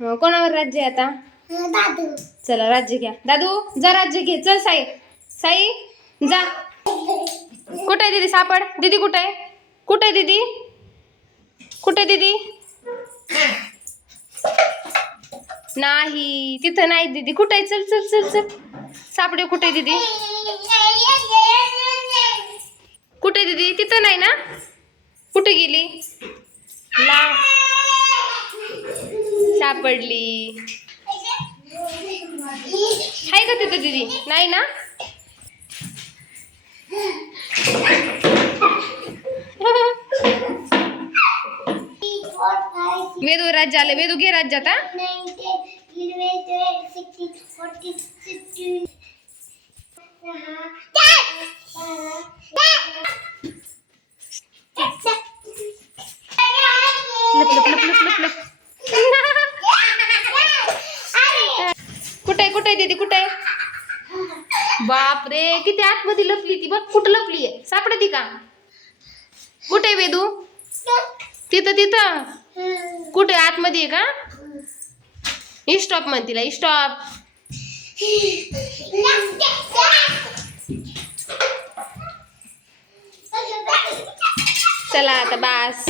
कोणावर राज्य आहे आता? दादू. चला राज्य घ्या. दादू जा राज्य घे. चल साई. साई जा. कुठे आहे दीदी? सापड. दीदी कुठे आहे? कुठे आहे दीदी? कुठे दीदी? नाही तिथं नाही दीदी. कुठे आहे? चल चल चल चल. सापडे. कुठे आहे दीदी? कुठे दीदी? तिथं नाही ना? कुठे गेली? ला सापडली. आहे का तिथं दीदी? नाही ना? वेदू राज्य आले. वेदू घे राज्य आता. कुठे कुठे दीदी? कुठे? बापरे किती आतमध्ये लपली ती. बघ कुठं लपली आहे. सापडती का? कुठे वेदू? तिथं तिथं. कुठे? आतमध्ये आहे का? स्टॉप म्हण तिला. स्टॉप. चला आता बास.